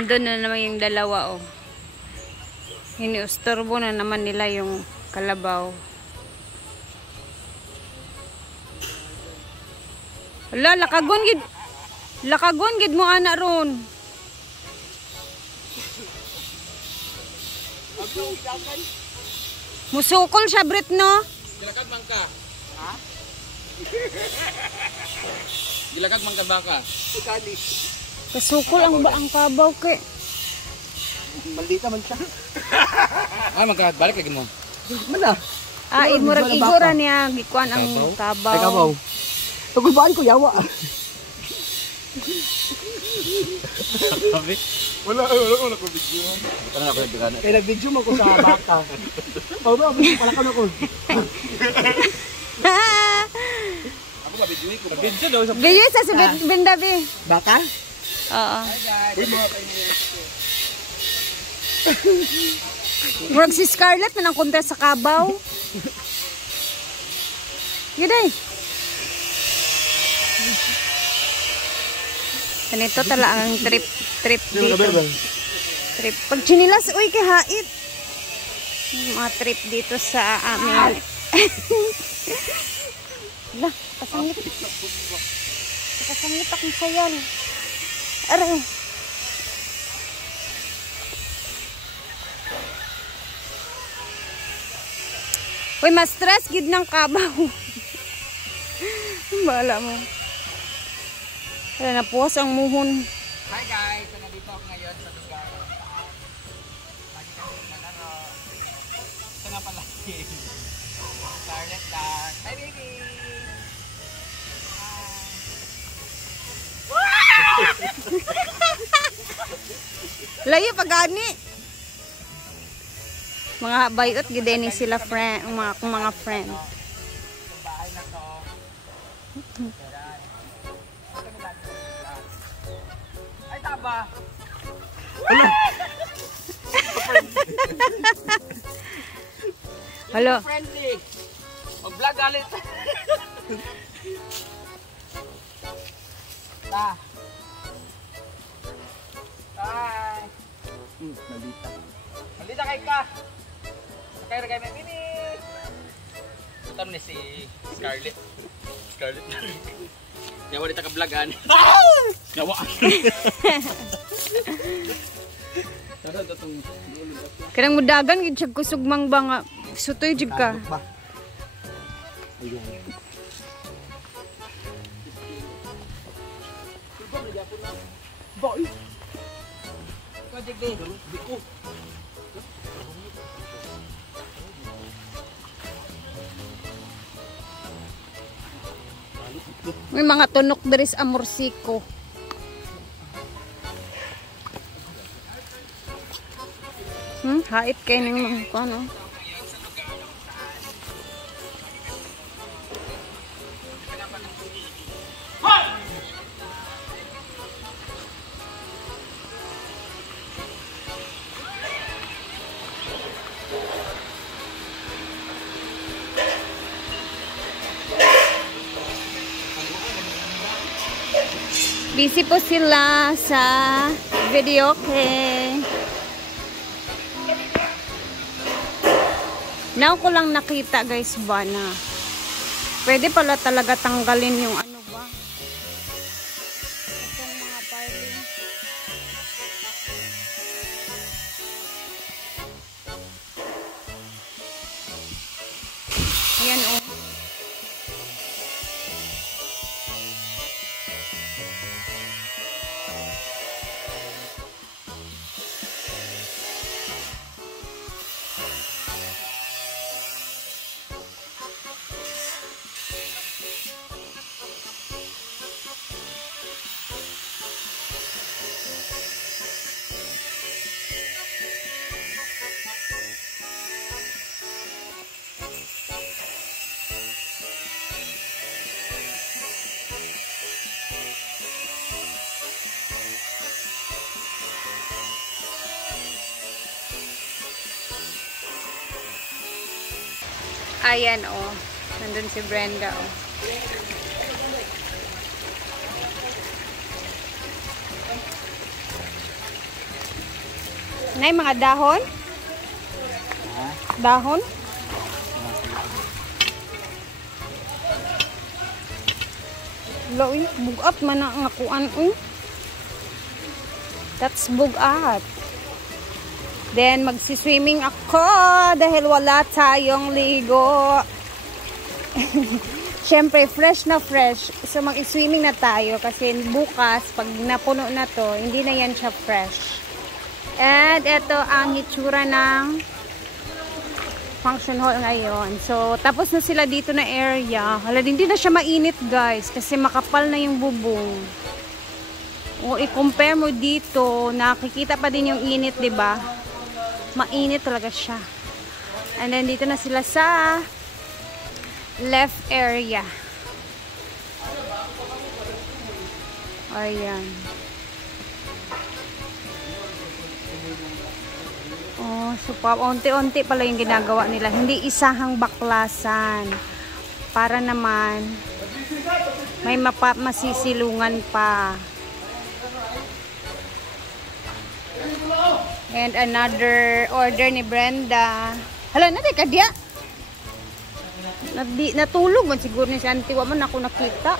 Doon na naman yung dalawa, oh. Iniustorbo na naman nila yung kalabaw. Hala, lakagon gid mo ana ron. Musukol siya, Brit, no? Gilakag man ka. Ha? Gilakag man ka baka. Ikali. Kasukol ang kabaw kay. Maldita man siya. Ah, magkabalik lagi mo. Mana? Ah, igura niya gikuan ang kabaw. Ay, kabaw. Tugubaan ko yawa. Wala ko video. Bukan na ako nagbigan. Kaya nag-video mo ko sa baka. Pawno, palakaw na ko. Ako ba-video ko ba? Video daw sa video sa Bindabi. Baka? Oo. Uy, mga kayo. Murag si Scarlett na ng contest sa kabaw. Yun ay. Ganito tala ang trip dito. Trip. Pag chinilas, uy, kahait. Mga trip dito sa amin. Lah, kasangit. Kasangit akong sayal. Aray. Uy, mas stress gid ng kabaw. Bahala mo. Kaya napuwas ang muhon. Hi guys, nandito ako ngayon sa lugar. Lagi kami nalaro. Ito nga pala si Scarlett Dark. Hi baby! Layo pagani. Mga bayot gid ni sila friend, mga friend. Bahay na to. Ay taba. Hello. Friendly. Mag-vlog galit. Ta. Hi. Maldita. Maldita kay ka. Kaya kay may minute. Ito ni si Scarlett. Scarlett. Yawa dito ka vlogan. Yawa. Kanang mudagan gid siya kusugmang ba nga sutoy jud ka. Boy. Kajig di. Biko. May mga tunok diri sa Amorsiko. Hait kayo ng mga ano. Busy po sila sa video kay. Now ko lang nakita guys ba na pwede pala talaga tanggalin yung ano ba? Itong mga piling. Ayan oh. Ayan oh. Nandun si Brenda oh. Nay, mga dahon? Dahon? Loy, bugat man ang akuan. That's bugat. Then, magsiswimming ako dahil wala tayong ligo. Siyempre, fresh na fresh. So, mag-swimming na tayo kasi bukas, pag napuno na to, hindi na yan siya fresh. And, ito ang hitsura ng function hall ngayon. So, tapos na sila dito na area. Hala, hindi na siya mainit, guys, kasi makapal na yung bubong. O, i-compare mo dito, nakikita pa din yung init, diba? Mainit talaga siya. And then, dito na sila sa left area. Ayan. Oh, so unti-unti pala yung ginagawa nila. Hindi isahang baklasan. Para naman may masisilungan pa. And another order ni Brenda. Hala, natin ka diya? Natulog man siguro ni si Auntie. Waman ako nakita.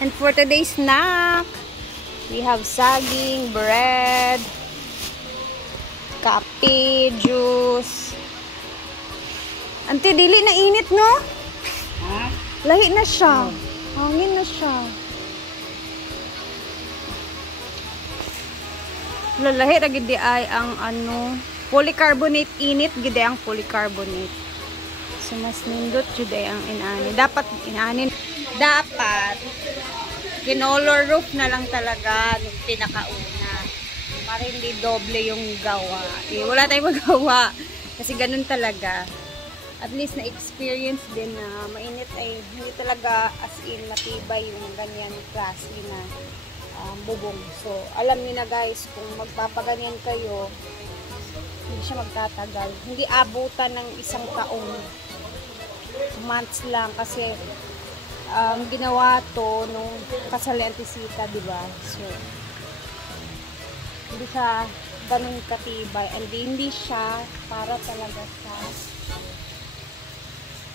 And for today's snack, we have saging, bread, kape, juice. Auntie, dili na init, no? Ha? Lahi na siya. Hangin na siya. Lalahi ra gid ay ang polycarbonate init gid ang polycarbonate. So mas nindot jud ay ang inani. Dapat kinolor roof na lang talaga nung pinakauna. Para hindi doble yung gawa. Wala tayong magawa kasi ganun talaga. At least na-experience din na mainit ay hindi talaga as in matibay yung ganyan klase na bubong. So, alam niyo na guys, kung magpapaganyan kayo, hindi siya magtatagal. Hindi abutan ng isang taon. Months lang kasi ginawa to nung kasal Antisita, diba? So, hindi siya ganun katibay. And hindi siya para talaga sa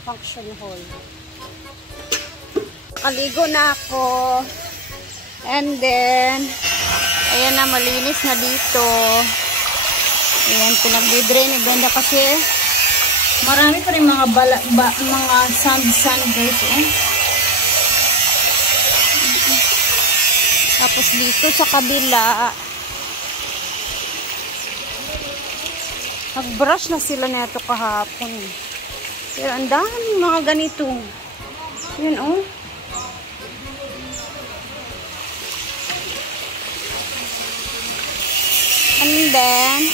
function hall. Kaligo na ako. And then, ayan na, malinis na dito. Ayan, pinag-drain ni Brenda kasi marami pa rin mga mga sand guys. Tapos dito sa kabila, nag-brush na sila neto kahapon. Pero ang dami mga ganito. Yan oh. And then,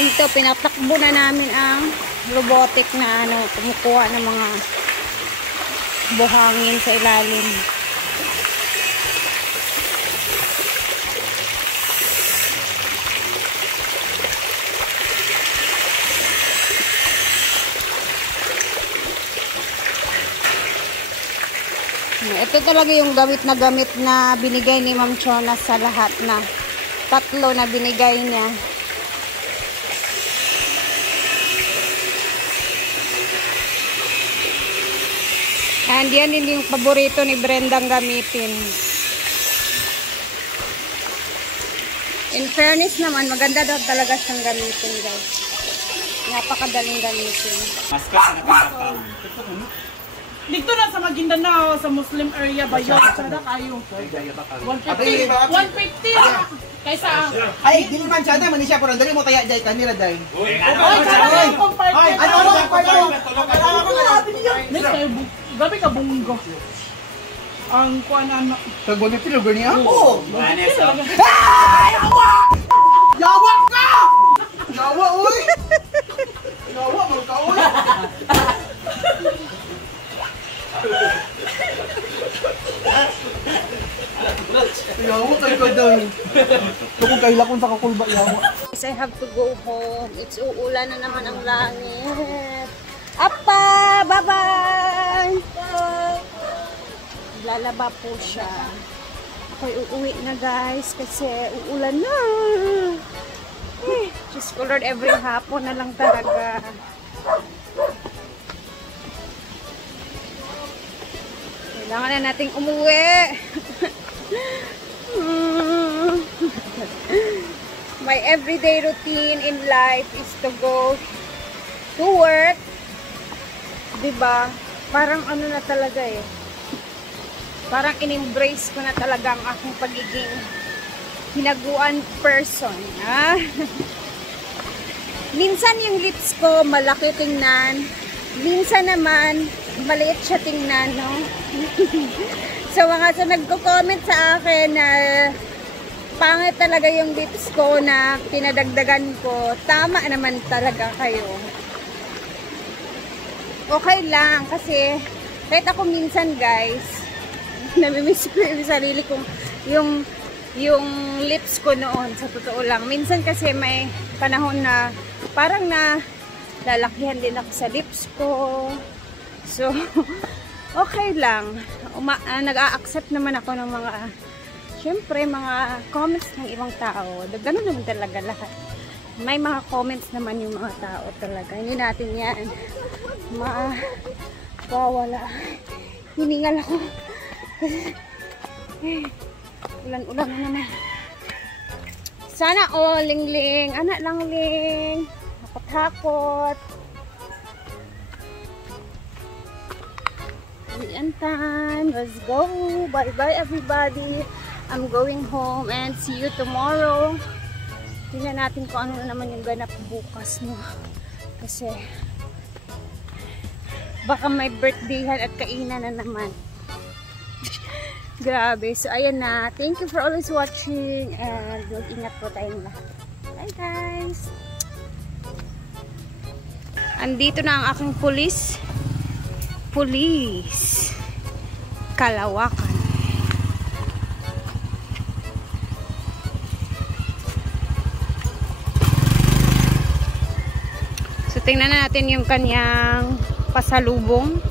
dito pinatakbo na namin ang robotic na kumukuha ng mga buhangin sa ilalim. Ito talaga yung gamit na binigay ni Ma'am Chona sa lahat na 3 na binigay niya. And yan din yung paborito ni Brendang gamitin. In fairness naman, maganda daw talaga siyang gamitin, guys. Napakadaling gamitin. Maskas na nakakapang. Dito na sa Maguindanao, sa Muslim area ba yun? Sada kayo. 150. 150. Kaysa... Ay, di man siya man siya pero dali mo taya day kanira day. Oy, sana yung compartment. Ano compartment? Gabi ka bunggo. Ang kuan na... Kagwag na pilugar niya? Oo. Vanessa. Ay! Yawa! Yawa ka! Yawa, uy! Yawa, ka, uy! Yawa, tayo ka daw. Ito kung kahilakon sa kakulba, yawa. Yes, I have to go home. It's uulan na naman ang langit. Apa! Bye-bye! Lalaba po siya. ako'y uuwi na guys kasi uulan na. Diyos ko Lord, every hapon na lang talaga. Kailangan na nating umuwi. My everyday routine in life is to go to work. Diba? Parang ano na talaga eh. Parang in-embrace ko na talaga ang aking pagiging hinaguan person. Ah? Minsan yung lips ko malaki tingnan. Minsan naman maliit siya tingnan, no? So mga nagko-comment sa akin na pangit talaga yung lips ko na pinadagdagan ko. Tama naman talaga kayo. Okay lang kasi kahit ako minsan guys, namimiss ko yung sarili kong yung lips ko noon, sa totoo lang. Minsan kasi may panahon na parang na lalakihan din ako sa lips ko. So, okay lang. Nag-a-accept naman ako ng mga, syempre, mga comments ng ibang tao. Ganun naman talaga lahat. May mga comments naman yung mga tao talaga. Hindi natin yan mawawala. Hiningal ako. Ulan-ulan na naman. Sana all, Ling-Ling. Anak lang, Ling. Hakot-hakot. Weekend time. Let's go. Bye-bye, everybody. I'm going home and see you tomorrow. Tingnan natin kung ano naman yung ganap bukas, no? Kasi baka may birthdayhan at kainan na naman. Grabe. So, ayan na. Thank you for always watching and mag-ingat po tayong lahat. Bye, guys! Andito na ang aking pulis. Kalawakan. So, tingnan na natin yung kanyang pasalubong.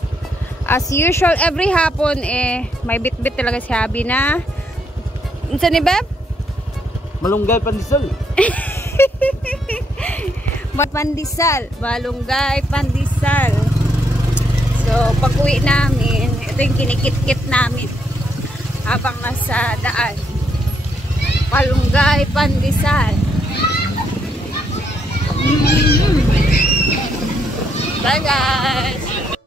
As usual, every hapon, may bit-bit talaga si Abby na. Ano ni Beb? Malunggay pandesal. Malunggay pandesal. So, pag uwi namin, ito yung kinikit-kit namin habang nasa daan. Malunggay pandesal. Bye guys!